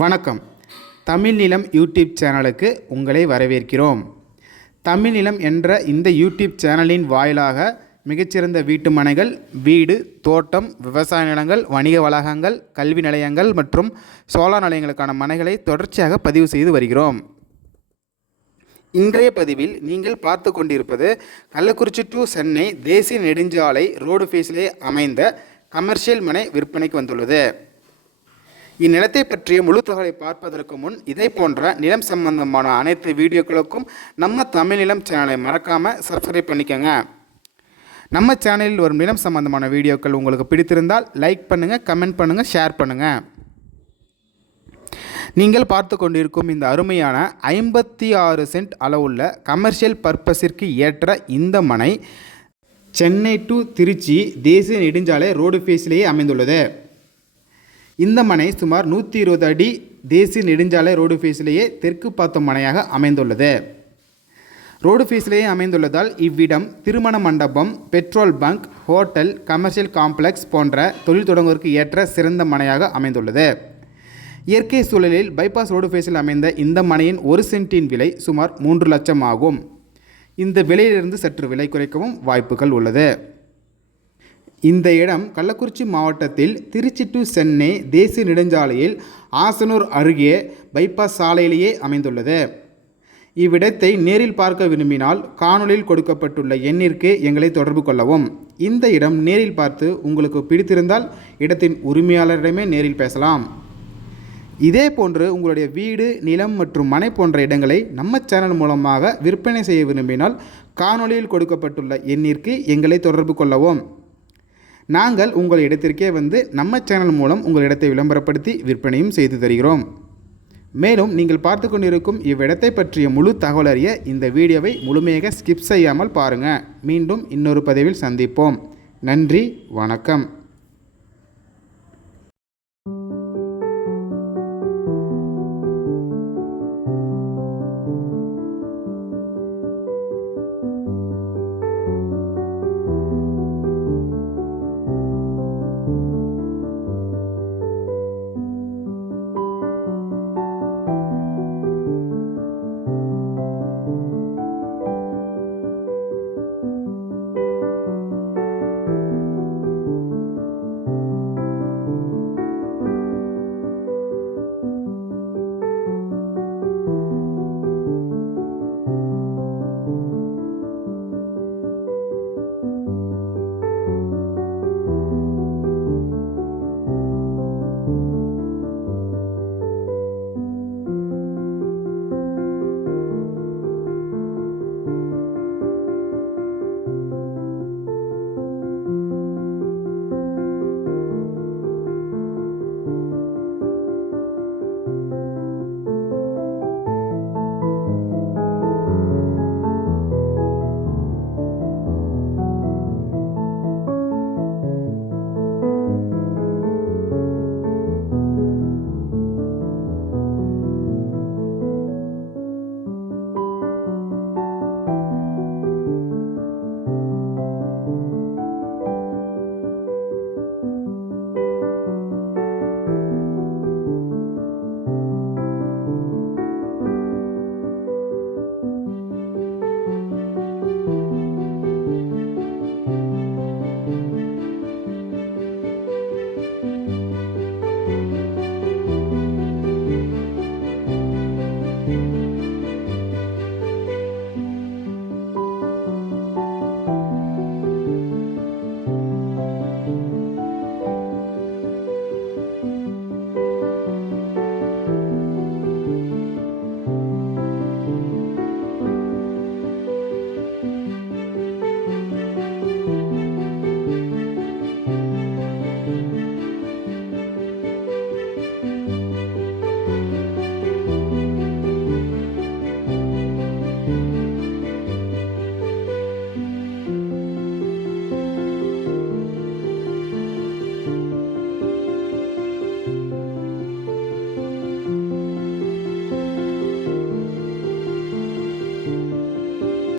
வணக்கம். தமிழ் நிலம் யூடியூப் சேனலுக்கு உங்களை வரவேற்கிறோம். தமிழ் நிலம் என்ற இந்த யூடியூப் சேனலின் வாயிலாக மிகச்சிறந்த வீட்டு மனைகள், வீடு, தோட்டம், விவசாய நிலங்கள், வணிக வளாகங்கள், கல்வி நிலையங்கள் மற்றும் சோலார் நிலையங்களுக்கான மனைகளை தொடர்ச்சியாக பதிவு செய்து வருகிறோம். இன்றைய பதிவில் நீங்கள் பார்த்து கொண்டிருப்பது கள்ளக்குறிச்சி டு சென்னை தேசிய நெடுஞ்சாலை ரோடு ஃபேஸிலே அமைந்த கமர்ஷியல் மனை விற்பனைக்கு வந்துள்ளது. இந்நிலத்தை பற்றிய முழு தகவலை பார்ப்பதற்கு முன் இதை போன்ற நிலம் சம்பந்தமான அனைத்து வீடியோக்களுக்கும் நம்ம தமிழ் நிலம் சேனலை மறக்காமல் சப்ஸ்கிரைப் பண்ணிக்கோங்க. நம்ம சேனலில் வரும் நிலம் சம்பந்தமான வீடியோக்கள் உங்களுக்கு பிடித்திருந்தால் லைக் பண்ணுங்கள், கமெண்ட் பண்ணுங்கள், ஷேர் பண்ணுங்கள். நீங்கள் பார்த்து கொண்டிருக்கும் இந்த அருமையான 56 சென்ட் அளவுள்ள கமர்ஷியல் பர்பஸிற்கு ஏற்ற இந்த மனை சென்னை டு திருச்சி தேசிய நெடுஞ்சாலை ரோடு ஃபேஸிலேயே அமைந்துள்ளது. இந்த மனை சுமார் 120 அடி தேசிய நெடுஞ்சாலை ரோடு ஃபேஸிலேயே தெற்கு பார்த்த மனையாக அமைந்துள்ளது. ரோடு ஃபேஸிலேயே அமைந்துள்ளதால் இவ்விடம் திருமண மண்டபம், petrol bunk, hotel, commercial complex போன்ற தொழில் தொடங்குவதற்கு ஏற்ற சிறந்த மனையாக அமைந்துள்ளது. இயற்கை சூழலில் பைபாஸ் ரோடு ஃபேஸில் அமைந்த இந்த மனையின் 1 சென்ட்டின் விலை சுமார் 3 லட்சம் ஆகும். இந்த விலையிலிருந்து சற்று விலை குறைக்கவும் வாய்ப்புகள் உள்ளது. இந்த இடம் கள்ளக்குறிச்சி மாவட்டத்தில் திருச்சி டு சென்னை தேசிய நெடுஞ்சாலையில் ஆசனூர் அருகே பைபாஸ் சாலையிலேயே அமைந்துள்ளது. இவ்விடத்தை நேரில் பார்க்க விரும்பினால் காணொலியில் கொடுக்கப்பட்டுள்ள எண்ணிற்கு எங்களை தொடர்பு கொள்ளவும். இந்த இடம் நேரில் பார்த்து உங்களுக்கு பிடித்திருந்தால் இடத்தின் உரிமையாளரிடமே நேரில் பேசலாம். இதே போன்று உங்களுடைய வீடு, நிலம் மற்றும் மனை போன்ற இடங்களை நம்ம சேனல் மூலமாக விற்பனை செய்ய விரும்பினால் காணொலியில் கொடுக்கப்பட்டுள்ள எண்ணிற்கு எங்களை தொடர்பு கொள்ளவும். நாங்கள் உங்கள் இடத்திற்கே வந்து நம்ம சேனல் மூலம் உங்கள் இடத்தை விளம்பரப்படுத்தி விற்பனையும் செய்து தருகிறோம். மேலும் நீங்கள் பார்த்து கொண்டிருக்கும் இவ்விடத்தை பற்றிய முழு தகவல் அறிய இந்த வீடியோவை முழுமையாக ஸ்கிப் செய்யாமல் பாருங்கள். மீண்டும் இன்னொரு பதிவில் சந்திப்போம். நன்றி, வணக்கம்.